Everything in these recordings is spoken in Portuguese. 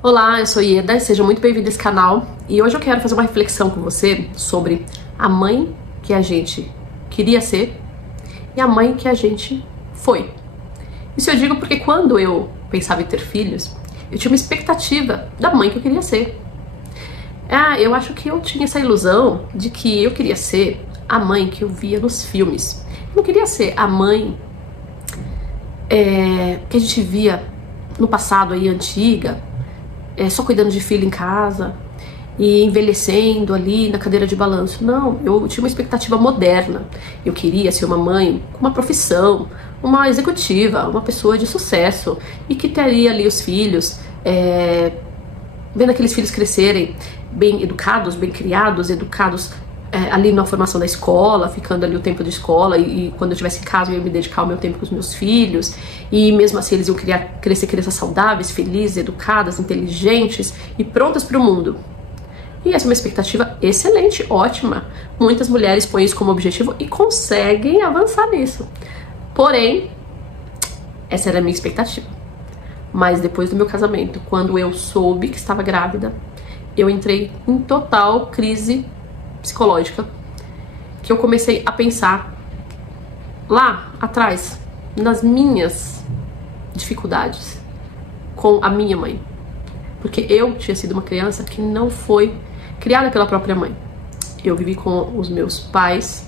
Olá, eu sou Ieda e seja muito bem-vindo a esse canal. E hoje eu quero fazer uma reflexão com você sobre a mãe que a gente queria ser e a mãe que a gente foi. Isso eu digo porque quando eu pensava em ter filhos, eu tinha uma expectativa da mãe que eu queria ser. Eu acho que eu tinha essa ilusão de que eu queria ser a mãe que eu via nos filmes. Eu não queria ser a mãe que a gente via no passado aí, antiga, só cuidando de filho em casa e envelhecendo ali na cadeira de balanço. Não, eu tinha uma expectativa moderna. Eu queria ser uma mãe com uma profissão, uma executiva, uma pessoa de sucesso e que teria ali os filhos, vendo aqueles filhos crescerem bem educados, bem criados, educados ali na formação da escola, ficando ali o tempo de escola e quando eu estivesse em casa eu ia me dedicar ao meu tempo com os meus filhos e mesmo assim eles iam crescer crianças saudáveis, felizes, educadas, inteligentes e prontas para o mundo. E essa é uma expectativa excelente, ótima. Muitas mulheres põem isso como objetivo e conseguem avançar nisso. Porém, essa era a minha expectativa. Mas depois do meu casamento, quando eu soube que estava grávida, eu entrei em total crise psicológica, que eu comecei a pensar lá atrás nas minhas dificuldades com a minha mãe, porque eu tinha sido uma criança que não foi criada pela própria mãe. Eu vivi com os meus pais.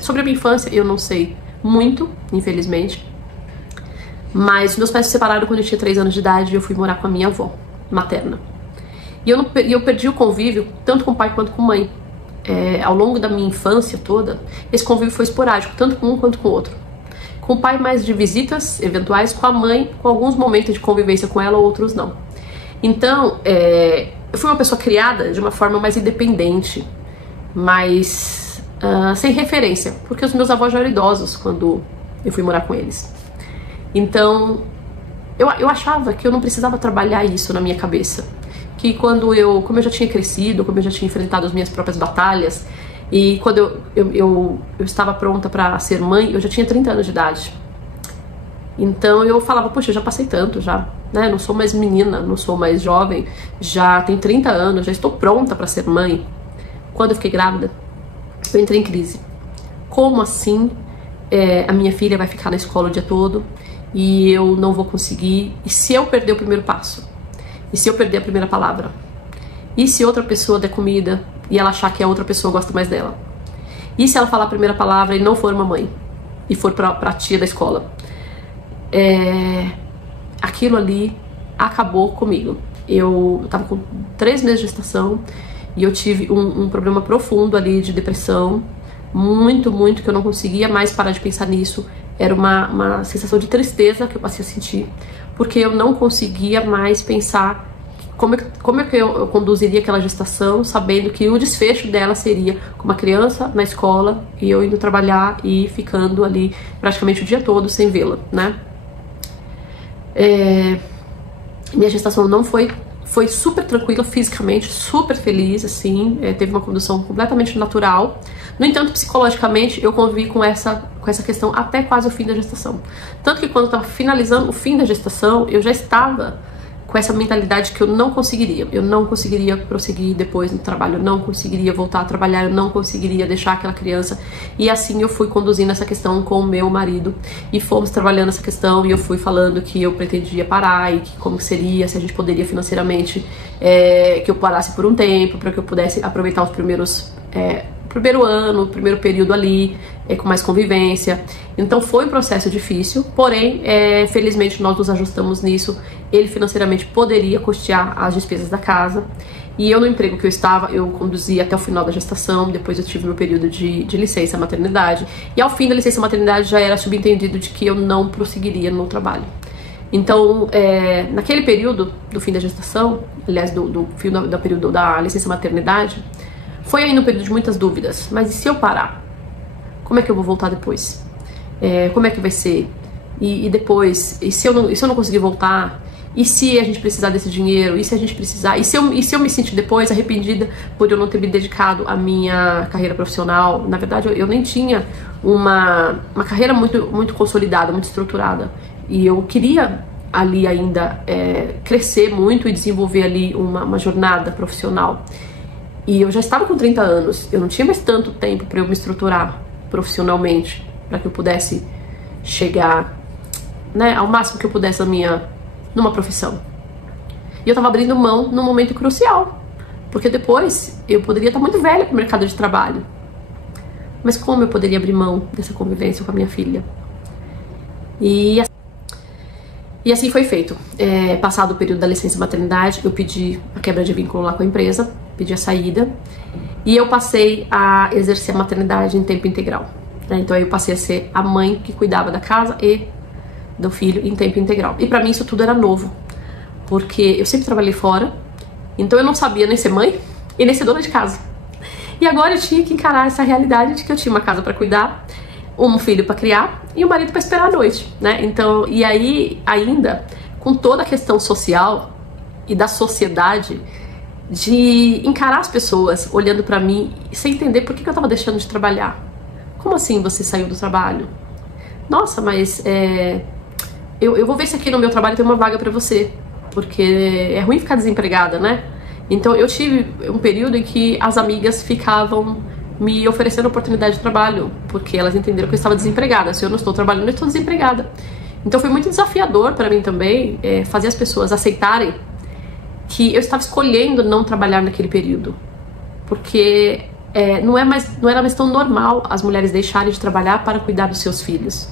Sobre a minha infância eu não sei muito, infelizmente, mas meus pais se separaram quando eu tinha 3 anos de idade e eu fui morar com a minha avó materna. E eu perdi o convívio tanto com o pai quanto com a mãe. Ao longo da minha infância toda, esse convívio foi esporádico, tanto com um quanto com o outro. Com o pai mais de visitas eventuais, com a mãe, com alguns momentos de convivência com ela, outros não. Então, eu fui uma pessoa criada de uma forma mais independente, mais sem referência, porque os meus avós já eram idosos quando eu fui morar com eles. Então, eu achava que eu não precisava trabalhar isso na minha cabeça. Que como eu já tinha crescido, como eu já tinha enfrentado as minhas próprias batalhas, e quando eu estava pronta para ser mãe, eu já tinha 30 anos de idade. Então eu falava, poxa, eu já passei tanto, já, né? Não sou mais menina, não sou mais jovem, já tenho 30 anos, já estou pronta para ser mãe. Quando eu fiquei grávida, eu entrei em crise. Como assim a minha filha vai ficar na escola o dia todo e eu não vou conseguir? E se eu perder o primeiro passo? E se eu perder a primeira palavra? E se outra pessoa der comida e ela achar que a outra pessoa gosta mais dela? E se ela falar a primeira palavra e não for uma mãe? E for pra tia da escola? Aquilo ali acabou comigo. Eu tava com 3 meses de gestação e eu tive um problema profundo ali de depressão. Muito, que eu não conseguia mais parar de pensar nisso. Era uma sensação de tristeza que eu passei a sentir, porque eu não conseguia mais pensar como é que eu conduziria aquela gestação, sabendo que o desfecho dela seria com uma criança na escola e eu indo trabalhar e ficando ali praticamente o dia todo sem vê-la, né? Minha gestação não foi super tranquila fisicamente, super feliz, assim, teve uma condução completamente natural. No entanto, psicologicamente, eu convivi com essa questão até quase o fim da gestação. Tanto que quando eu estava finalizando o fim da gestação, eu já estava com essa mentalidade que eu não conseguiria prosseguir depois no trabalho, eu não conseguiria voltar a trabalhar, eu não conseguiria deixar aquela criança. E assim eu fui conduzindo essa questão com o meu marido e fomos trabalhando essa questão e eu fui falando que eu pretendia parar e que como seria, se a gente poderia financeiramente, que eu parasse por um tempo para que eu pudesse aproveitar os primeiro ano, o primeiro período ali, com mais convivência. Então foi um processo difícil, porém, felizmente nós nos ajustamos nisso. Ele financeiramente poderia custear as despesas da casa. E eu no emprego que eu estava, eu conduzi até o final da gestação, depois eu tive meu período de licença maternidade. E ao fim da licença maternidade já era subentendido de que eu não prosseguiria no trabalho. Então, naquele período do fim da gestação, aliás, do fim do período da licença maternidade, foi ainda um período de muitas dúvidas. Mas e se eu parar? Como é que eu vou voltar depois? Como é que vai ser? E depois? E se eu não conseguir voltar? E se a gente precisar desse dinheiro? E se a gente precisar? E se eu me sentir depois arrependida por eu não ter me dedicado à minha carreira profissional? Na verdade, eu nem tinha uma carreira muito consolidada, muito estruturada. E eu queria ali ainda crescer muito e desenvolver ali uma jornada profissional. E eu já estava com 30 anos, eu não tinha mais tanto tempo para eu me estruturar profissionalmente, para que eu pudesse chegar, né, ao máximo que eu pudesse numa profissão. E eu estava abrindo mão num momento crucial, porque depois eu poderia estar muito velha para o mercado de trabalho. Mas como eu poderia abrir mão dessa convivência com a minha filha? E assim foi feito. Passado o período da licença maternidade, eu pedi a quebra de vínculo lá com a empresa, pedi a saída, e eu passei a exercer a maternidade em tempo integral. Então eu passei a ser a mãe que cuidava da casa e do filho em tempo integral. E pra mim isso tudo era novo, porque eu sempre trabalhei fora, então eu não sabia nem ser mãe e nem ser dona de casa. E agora eu tinha que encarar essa realidade de que eu tinha uma casa pra cuidar, um filho para criar e um marido para esperar à noite, né? Então, e aí ainda com toda a questão social e da sociedade de encarar as pessoas olhando para mim sem entender por que eu tava deixando de trabalhar. Como assim você saiu do trabalho? Nossa, mas eu vou ver se aqui no meu trabalho tem uma vaga para você, porque é ruim ficar desempregada, né? Então eu tive um período em que as amigas ficavam me oferecendo oportunidade de trabalho, porque elas entenderam que eu estava desempregada. Se eu não estou trabalhando, eu estou desempregada. Então foi muito desafiador para mim também fazer as pessoas aceitarem que eu estava escolhendo não trabalhar naquele período, porque não era mais tão normal as mulheres deixarem de trabalhar para cuidar dos seus filhos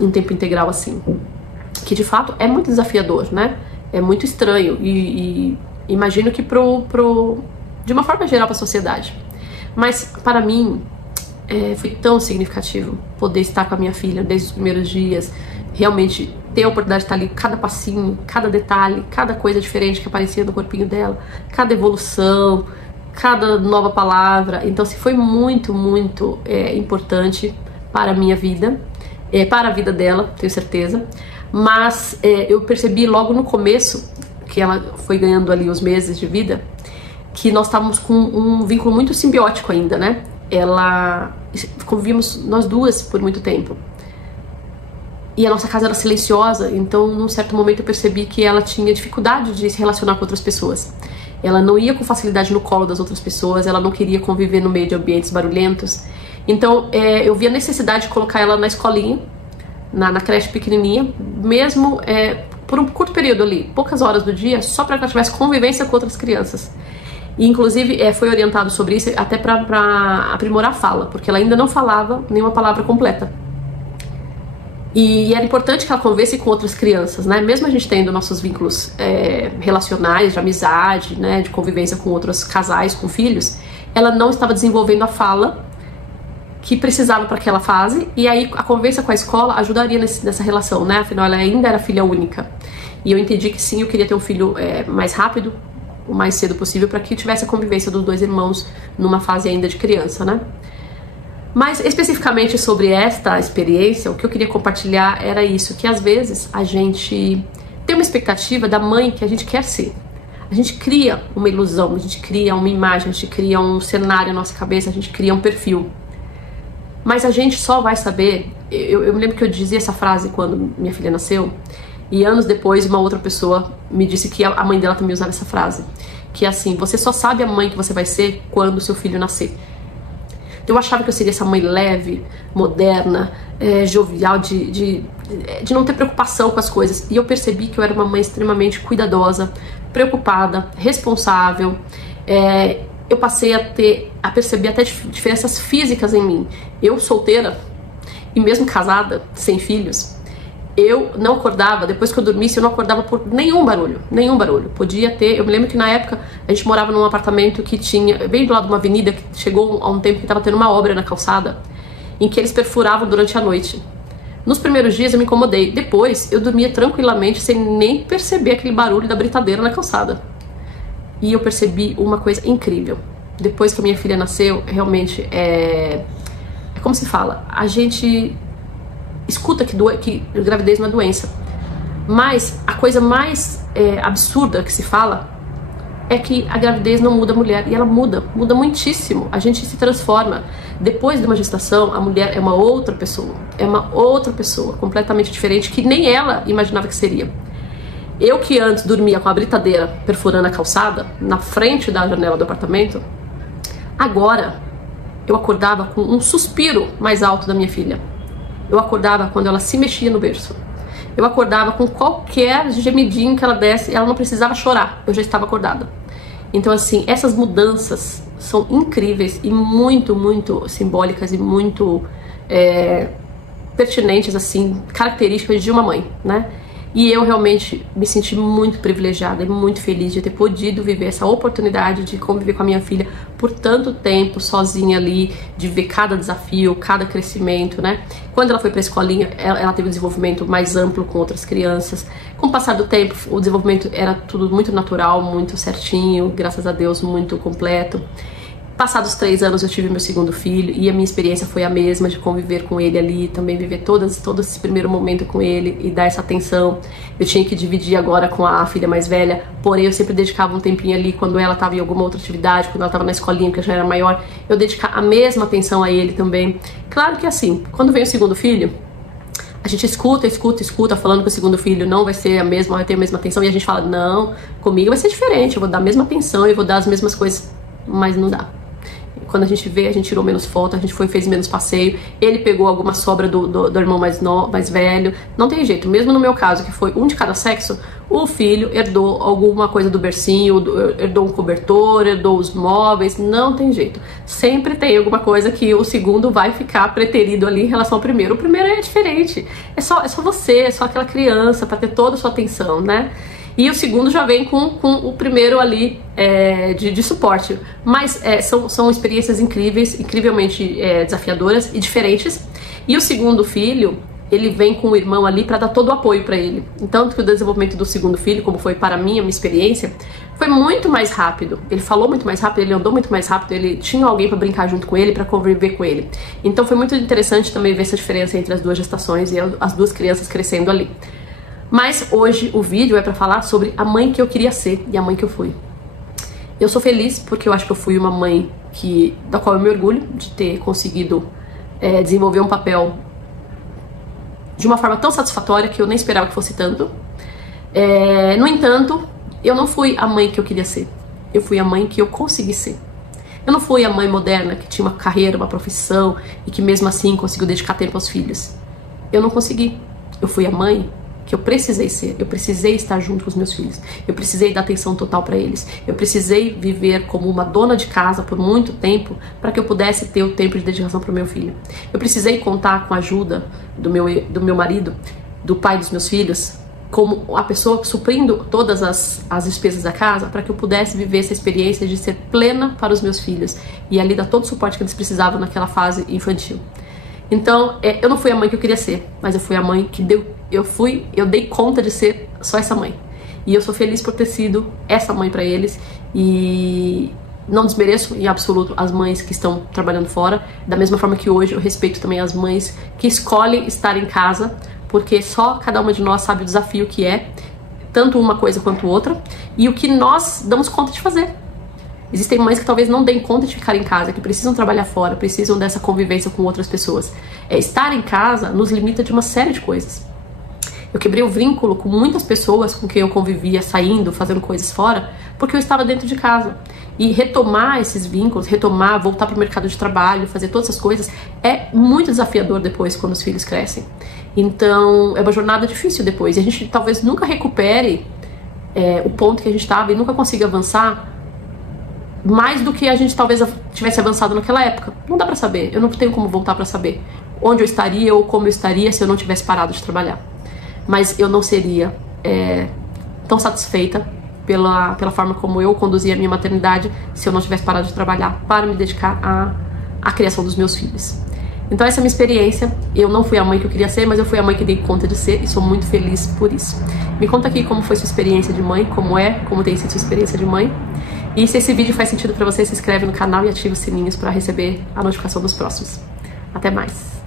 em tempo integral assim, que de fato é muito desafiador, né? É muito estranho e imagino que de uma forma geral para a sociedade. Mas para mim foi tão significativo poder estar com a minha filha desde os primeiros dias, realmente ter a oportunidade de estar ali, cada passinho, cada detalhe, cada coisa diferente que aparecia no corpinho dela, cada evolução, cada nova palavra. Então assim, foi muito, muito importante para a minha vida, para a vida dela, tenho certeza. Mas eu percebi logo no começo, que ela foi ganhando ali os meses de vida, que nós estávamos com um vínculo muito simbiótico ainda, né? Convivimos nós duas por muito tempo. E a nossa casa era silenciosa, então num certo momento eu percebi que ela tinha dificuldade de se relacionar com outras pessoas. Ela não ia com facilidade no colo das outras pessoas, ela não queria conviver no meio de ambientes barulhentos. Então eu vi a necessidade de colocar ela na escolinha, na creche pequenininha, mesmo por um curto período ali, poucas horas do dia, só para que ela tivesse convivência com outras crianças. E inclusive foi orientado sobre isso até para aprimorar a fala, porque ela ainda não falava nenhuma palavra completa. E era importante que ela convivesse com outras crianças, né? Mesmo a gente tendo nossos vínculos relacionais, de amizade, né? De convivência com outros casais, com filhos, ela não estava desenvolvendo a fala que precisava para aquela fase, e aí a convivência com a escola ajudaria nessa relação, né? Afinal, ela ainda era filha única. E eu entendi que sim, eu queria ter um filho mais rápido, o mais cedo possível, para que tivesse a convivência dos dois irmãos numa fase ainda de criança, né? Mas especificamente sobre esta experiência, o que eu queria compartilhar era isso, que às vezes a gente tem uma expectativa da mãe que a gente quer ser. A gente cria uma ilusão, a gente cria uma imagem, a gente cria um cenário na nossa cabeça, a gente cria um perfil. Mas a gente só vai saber... Eu me lembro que eu dizia essa frase quando minha filha nasceu, e anos depois uma outra pessoa me disse que a mãe dela também usava essa frase, que é assim: você só sabe a mãe que você vai ser quando o seu filho nascer. Eu achava que eu seria essa mãe leve, moderna, jovial, de não ter preocupação com as coisas. E eu percebi que eu era uma mãe extremamente cuidadosa, preocupada, responsável. Eu passei a perceber até diferenças físicas em mim. Eu solteira e mesmo casada, sem filhos, eu não acordava, depois que eu dormisse, eu não acordava por nenhum barulho. Podia ter, eu me lembro que na época a gente morava num apartamento que tinha, bem do lado de uma avenida, que chegou a um tempo que estava tendo uma obra na calçada, em que eles perfuravam durante a noite. Nos primeiros dias eu me incomodei, depois eu dormia tranquilamente, sem nem perceber aquele barulho da britadeira na calçada. E eu percebi uma coisa incrível. Depois que a minha filha nasceu, realmente como se fala, a gente escuta que gravidez é uma doença, mas a coisa mais absurda que se fala é que a gravidez não muda a mulher, e ela muda muitíssimo. A gente se transforma. Depois de uma gestação, a mulher é uma outra pessoa completamente diferente, que nem ela imaginava que seria. Eu que antes dormia com a britadeira perfurando a calçada, na frente da janela do apartamento, agora eu acordava com um suspiro mais alto da minha filha. Eu acordava quando ela se mexia no berço. Eu acordava com qualquer gemidinho que ela desse, ela não precisava chorar, eu já estava acordada. Então, assim, essas mudanças são incríveis e muito, muito simbólicas e muito pertinentes, assim, características de uma mãe, né? E eu realmente me senti muito privilegiada e muito feliz de ter podido viver essa oportunidade de conviver com a minha filha por tanto tempo, sozinha ali, de ver cada desafio, cada crescimento, né? Quando ela foi pra escolinha, ela teve um desenvolvimento mais amplo com outras crianças. Com o passar do tempo, o desenvolvimento era tudo muito natural, muito certinho, graças a Deus, muito completo. Passados 3 anos eu tive meu segundo filho e a minha experiência foi a mesma, de conviver com ele ali, também viver todo esse primeiro momento com ele e dar essa atenção. Eu tinha que dividir agora com a filha mais velha, porém eu sempre dedicava um tempinho ali quando ela estava em alguma outra atividade, quando ela estava na escolinha, que já era maior, eu dedicar a mesma atenção a ele também. Claro que assim, quando vem o segundo filho, a gente escuta, falando que o segundo filho não vai ser vai ter a mesma atenção, e a gente fala, não, comigo vai ser diferente, eu vou dar a mesma atenção, eu vou dar as mesmas coisas, mas não dá. Quando a gente vê, a gente tirou menos foto, a gente fez menos passeio, ele pegou alguma sobra do irmão mais velho, não tem jeito. Mesmo no meu caso, que foi um de cada sexo, o filho herdou alguma coisa do bercinho, herdou um cobertor, herdou os móveis, não tem jeito. Sempre tem alguma coisa que o segundo vai ficar preterido ali em relação ao primeiro. O primeiro é diferente, é só você, é só aquela criança para ter toda a sua atenção, né? E o segundo já vem com o primeiro ali de suporte. Mas são experiências incríveis, incrivelmente desafiadoras e diferentes. E o segundo filho, ele vem com o irmão ali para dar todo o apoio para ele. Então, que o desenvolvimento do segundo filho, como foi para mim, a minha experiência, foi muito mais rápido. Ele falou muito mais rápido, ele andou muito mais rápido, ele tinha alguém para brincar junto com ele, para conviver com ele. Então foi muito interessante também ver essa diferença entre as duas gestações e as duas crianças crescendo ali. Mas hoje o vídeo é para falar sobre a mãe que eu queria ser e a mãe que eu fui. Eu sou feliz porque eu acho que eu fui uma mãe da qual eu me orgulho de ter conseguido desenvolver um papel de uma forma tão satisfatória que eu nem esperava que fosse tanto. No entanto, eu não fui a mãe que eu queria ser. Eu fui a mãe que eu consegui ser. Eu não fui a mãe moderna que tinha uma carreira, uma profissão e que mesmo assim conseguiu dedicar tempo aos filhos. Eu não consegui. Eu fui a mãe que eu precisei ser, eu precisei estar junto com os meus filhos, eu precisei dar atenção total para eles, eu precisei viver como uma dona de casa por muito tempo para que eu pudesse ter o tempo de dedicação para o meu filho. Eu precisei contar com a ajuda do meu marido, do pai dos meus filhos, como a pessoa suprindo todas as despesas da casa para que eu pudesse viver essa experiência de ser plena para os meus filhos e ali dar todo o suporte que eles precisavam naquela fase infantil. Então, eu não fui a mãe que eu queria ser, mas eu fui a mãe que eu dei conta de ser só essa mãe. E eu sou feliz por ter sido essa mãe para eles e não desmereço em absoluto as mães que estão trabalhando fora, da mesma forma que hoje eu respeito também as mães que escolhem estar em casa, porque só cada uma de nós sabe o desafio que é, tanto uma coisa quanto outra, e o que nós damos conta de fazer. Existem mães que talvez não deem conta de ficar em casa, que precisam trabalhar fora, precisam dessa convivência com outras pessoas. Estar em casa nos limita de uma série de coisas. Eu quebrei o vínculo com muitas pessoas com quem eu convivia, saindo, fazendo coisas fora, porque eu estava dentro de casa. E retomar esses vínculos, voltar para o mercado de trabalho, fazer todas essas coisas, é muito desafiador depois, quando os filhos crescem. Então, é uma jornada difícil depois. E a gente talvez nunca recupere o ponto que a gente estava e nunca consiga avançar mais do que a gente talvez tivesse avançado naquela época. Não dá pra saber, eu não tenho como voltar pra saber onde eu estaria ou como eu estaria se eu não tivesse parado de trabalhar. Mas eu não seria tão satisfeita pela forma como eu conduzia a minha maternidade se eu não tivesse parado de trabalhar para me dedicar à criação dos meus filhos. Então essa é a minha experiência. Eu não fui a mãe que eu queria ser, mas eu fui a mãe que dei conta de ser e sou muito feliz por isso. Me conta aqui como foi sua experiência de mãe, como tem sido sua experiência de mãe. E se esse vídeo faz sentido pra você, se inscreve no canal e ativa os sininhos para receber a notificação dos próximos. Até mais!